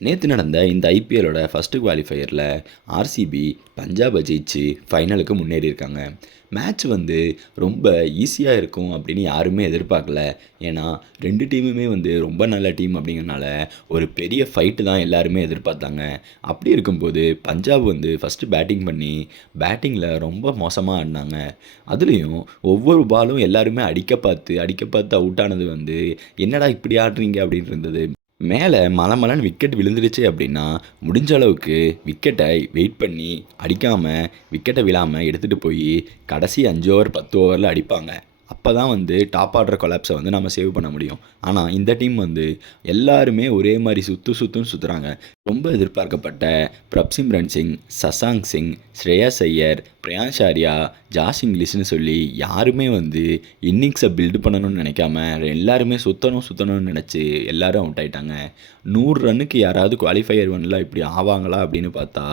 நேற்று நடந்த இந்த ஐபிஎல்லோட ஃபஸ்ட்டு குவாலிஃபையரில் ஆர்சிபி பஞ்சாபை ஜெயிச்சு ஃபைனலுக்கு முன்னேறியிருக்காங்க. மேட்ச் வந்து ரொம்ப ஈஸியாக இருக்கும் அப்படின்னு யாருமே எதிர்பார்க்கல. ஏன்னா ரெண்டு டீமுமே வந்து ரொம்ப நல்ல டீம் அப்படிங்கிறனால ஒரு பெரிய ஃபைட்டு தான் எல்லாருமே எதிர்பார்த்தாங்க. அப்படி இருக்கும்போது பஞ்சாப் வந்து ஃபஸ்ட்டு பேட்டிங் பண்ணி பேட்டிங்கில் ரொம்ப மோசமாக ஆடினாங்க. அதுலேயும் ஒவ்வொரு பாலும் எல்லாருமே அடிக்க பார்த்து அடிக்க பார்த்து அவுட் ஆனது வந்து என்னடா இப்படி ஆடுறீங்க அப்படின்னு இருந்தது. மேலே மலை மலைன்னு விக்கெட் விழுந்துருச்சு அப்படின்னா முடிஞ்ச அளவுக்கு விக்கெட்டை வெயிட் பண்ணி அடிக்காமல் விக்கெட்டை விழாமல் எடுத்துகிட்டு போய் கடைசி அஞ்சு ஓவர் பத்து ஓவரில் அடிப்பாங்க. அப்போ தான் வந்து டாப் ஆர்டர் கொலாப்ஸை வந்து நம்ம சேவ் பண்ண முடியும். ஆனால் இந்த டீம் வந்து எல்லாருமே ஒரே மாதிரி சுற்று சுற்றுன்னு சுற்றுறாங்க ரொம்ப எதிர்பார்க்கப்பட்ட பிரப்சிம்ரன் சிங் சசாங் சிங் ஸ்ரேயாஸ் ஐயர் பிரியான்ஷ் ஆர்யா ஜாஸ் இங்கிலீஷ்னு சொல்லி யாருமே வந்து இன்னிங்ஸை பில்டு பண்ணணும்னு நினைக்காம எல்லாருமே சுற்றணும் சுற்றணும்னு நினச்சி எல்லாரும் அவுட் ஆகிட்டாங்க நூறு ரன்னுக்கு யாராவது குவாலிஃபையர் ஒன்றில் இப்படி ஆவாங்களா அப்படின்னு பார்த்தா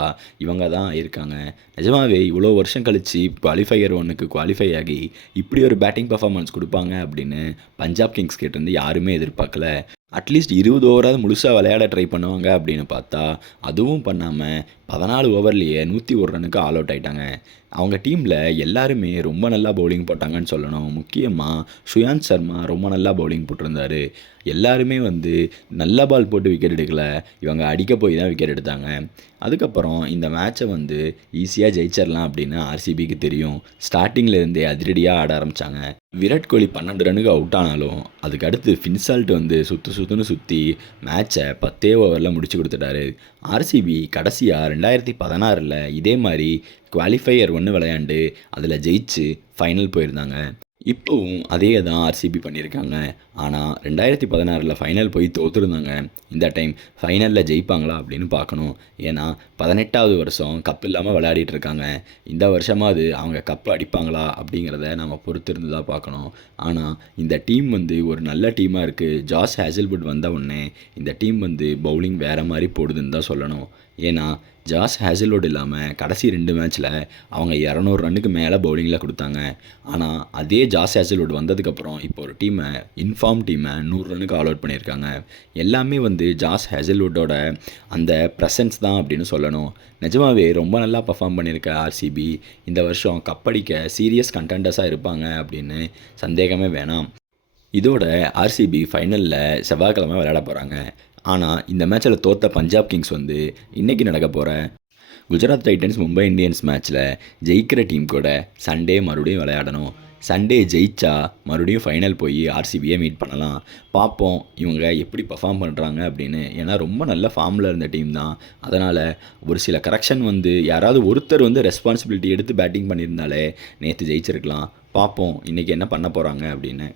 இவங்க தான் இருக்காங்க. நிஜமாவே இவ்வளோ வருஷம் கழித்து குவாலிஃபையர் ஒன்றுக்கு குவாலிஃபை ஆகி இப்படி ஒரு பேட்டிங் பர்ஃபார்மன்ஸ் கொடுப்பாங்க அப்படின்னு பஞ்சாப் கிங்ஸ் கிட்டேருந்து யாருமே எதிர்பார்க்கல. அட்லீஸ்ட் இருபது ஓவராவது முழுசாக விளையாட ட்ரை பண்ணுவாங்க அப்படின்னு பார்த்தா அதுவும் பண்ணாமல் பதினாலு ஓவர்லேயே நூற்றி ஒரு ரனுக்கு ஆல் அவுட் ஆயிட்டாங்க. அவங்க டீமில் எல்லாருமே ரொம்ப நல்லா பவுலிங் போட்டாங்கன்னு சொல்லணும். முக்கியமாக சுயாந்த் சர்மா ரொம்ப நல்லா பவுலிங் போட்டிருந்தாரு. எல்லாருமே வந்து நல்ல பால் போட்டு விக்கெட் எடுக்கல. இவங்க அடிக்க போய் தான் விக்கெட் எடுத்தாங்க. அதுக்கப்புறம் இந்த மேட்சை வந்து ஈஸியாக ஜெயிச்சிடலாம் அப்படின்னு ஆர்சிபிக்கு தெரியும். ஸ்டார்டிங்லேருந்தே அதிரடியாக ஆட ஆரம்பித்தாங்க விராட் கோலி பன்னெண்டு ரனுக்கு அவுட் ஆனாலும் அதுக்கு அடுத்து ஃபின்சால்ட் வந்து சுற்று சுற்றுன்னு சுற்றி மேட்சை பத்தே ஓவரில் முடிச்சு கொடுத்துட்டாரு. ஆர்சிபி கடைசியாக ரெண்டாயிரத்தி பதினாறில் இதே மாதிரி குவாலிஃபையர் ஒன்று விளையாண்டு அதில் ஜெயிச்சு ஃபைனல் போயிருந்தாங்க. இப்போவும் அதே தான் ஆர்சிபி பண்ணியிருக்காங்க. ஆனால் ரெண்டாயிரத்தி பதினாறில் ஃபைனல் போய் தோற்றுருந்தாங்க இந்த டைம் ஃபைனலில் ஜெயிப்பாங்களா அப்படின்னு பார்க்கணும். ஏன்னா பதினெட்டாவது வருஷம் கப் இல்லாமல் விளையாடிட்டு இருக்காங்க. இந்த வருஷமாவது அவங்க கப்பு அடிப்பாங்களா அப்படிங்கிறத நம்ம பொறுத்திருந்து தான் பார்க்கணும். ஆனால் இந்த டீம் வந்து ஒரு நல்ல டீமாக இருக்குது ஜாஸ் ஹேசல்வுட் வந்த உடனே இந்த டீம் வந்து பவுலிங் வேறு மாதிரி போடுதுன்னு தான் சொல்லணும். ஏன்னா ஜாஸ் ஹேசல்வுட் இல்லாமல் கடைசி ரெண்டு மேட்ச்சில் அவங்க இரநூறு ரன்னுக்கு மேலே பவுலிங்கில் கொடுத்தாங்க. ஆனால் அதே ஜாஸ் ஹேசல்வுட் வந்ததுக்கப்புறம் இப்போ ஒரு டீமை ஃபார்ம் டீமை நூறு ரன்னுக்கு ஆல் அவுட் பண்ணியிருக்காங்க. எல்லாமே வந்து ஜாஸ் ஹேசல்வுட்டோட அந்த ப்ரெசன்ஸ் தான் அப்படின்னு சொல்லணும். நிஜமாவே ரொம்ப நல்லா பர்ஃபார்ம் பண்ணியிருக்க ஆர்சிபி இந்த வருஷம் கப்படிக்க சீரியஸ் கண்டெண்டர்ஸாக இருப்பாங்க அப்படின்னு சந்தேகமே வேணாம். இதோட ஆர்சிபி ஃபைனலில் செவ்வாய்க்கிழமை விளையாட போகிறாங்க ஆனால் இந்த மேட்ச்சில் தோத்த பஞ்சாப் கிங்ஸ் வந்து இன்றைக்கி நடக்க போகிற குஜராத் டைட்டன்ஸ் மும்பை இந்தியன்ஸ் மேட்ச்சில் ஜெயிக்கிற டீம் கூட சண்டே மறுபடியும் விளையாடணும். சண்டே ஜெயிச்சா மறுபடியும் ஃபைனல் போய் ஆர்சிபியை மீட் பண்ணலாம். பார்ப்போம் இவங்க எப்படி பர்ஃபார்ம் பண்ணுறாங்க அப்படின்னு. ஏன்னா ரொம்ப நல்ல ஃபார்மில் இருந்த டீம் தான். அதனால் ஒரு சில கரெக்ஷன் வந்து யாராவது ஒருத்தர் வந்து ரெஸ்பான்சிபிலிட்டி எடுத்து பேட்டிங் பண்ணியிருந்தாலே நேற்று ஜெயிச்சிருக்கலாம். பார்ப்போம் இன்றைக்கி என்ன பண்ண போகிறாங்க அப்படின்னு.